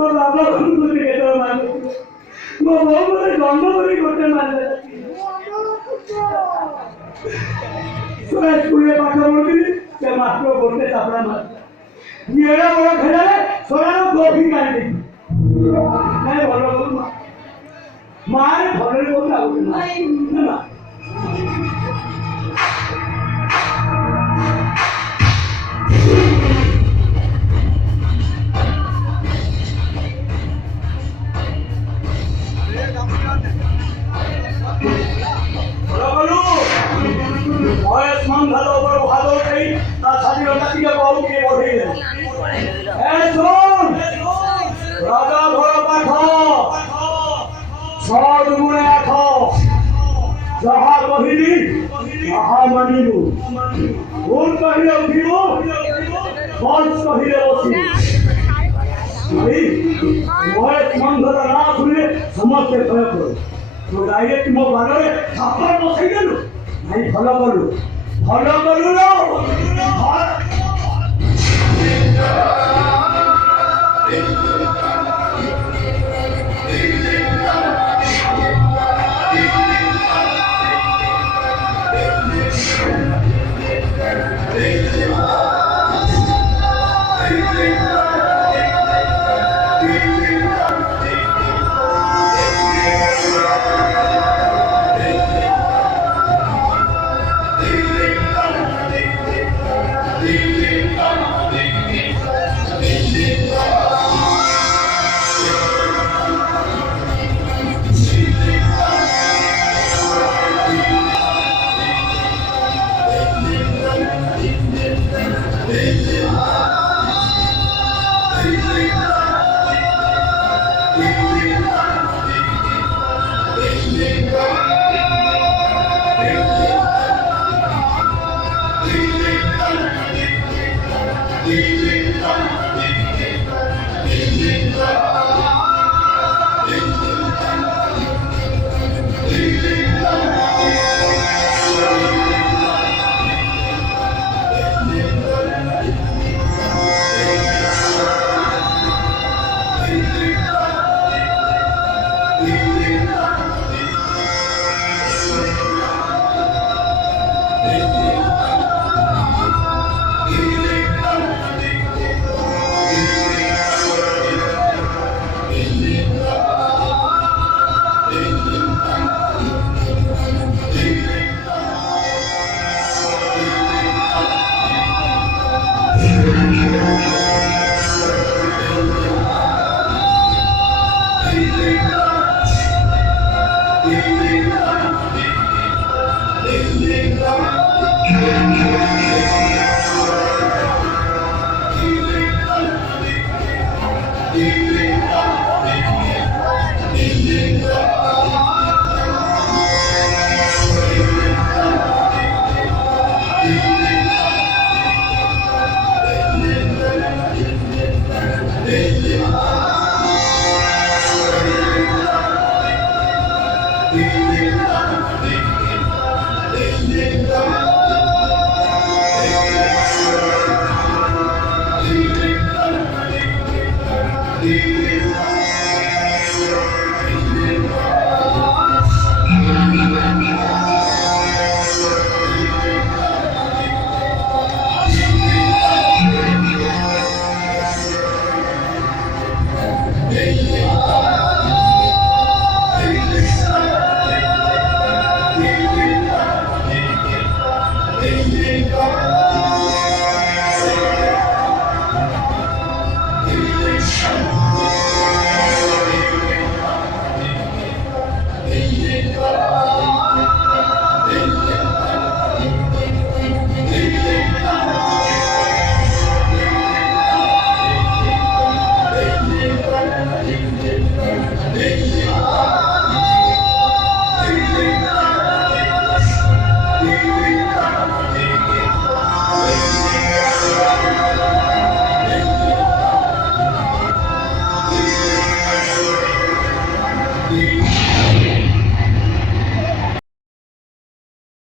ମୋ ବାବା ମୋତେ କେତେବେଳେ ମାରୁଥିଲେ, ମୋ ବୋଉ ମୋତେ ଜନ୍ମ କରି ଗୋଟେ ମାରିଲେ। ସ୍କୁଲରେ ପାଠ ପଢୁଥିଲି, ସେ ମାତ୍ର ଗୋଟେ ଚାପଡ଼ା ମାରିଲା। ଏଡେ ବଡ ଖେଳରେ ସୋଳାର ଗୋଫି କାଢିଦେଇଛି। ନାଇଁ ଭଲ କରୁ ମାରେ ଭଲରେ କହୁଛି ଆଉ ନା राजा घर पाठ छुणे आठ जहा कहली ताहा मानिबू भूल कहले उठिबू बस कहले बसिबू महेश मंदर ना सुने समस्त भय करो तो डायरेक्ट मो बारे छापर बसई देलु नहीं भल कलु लो Thank you.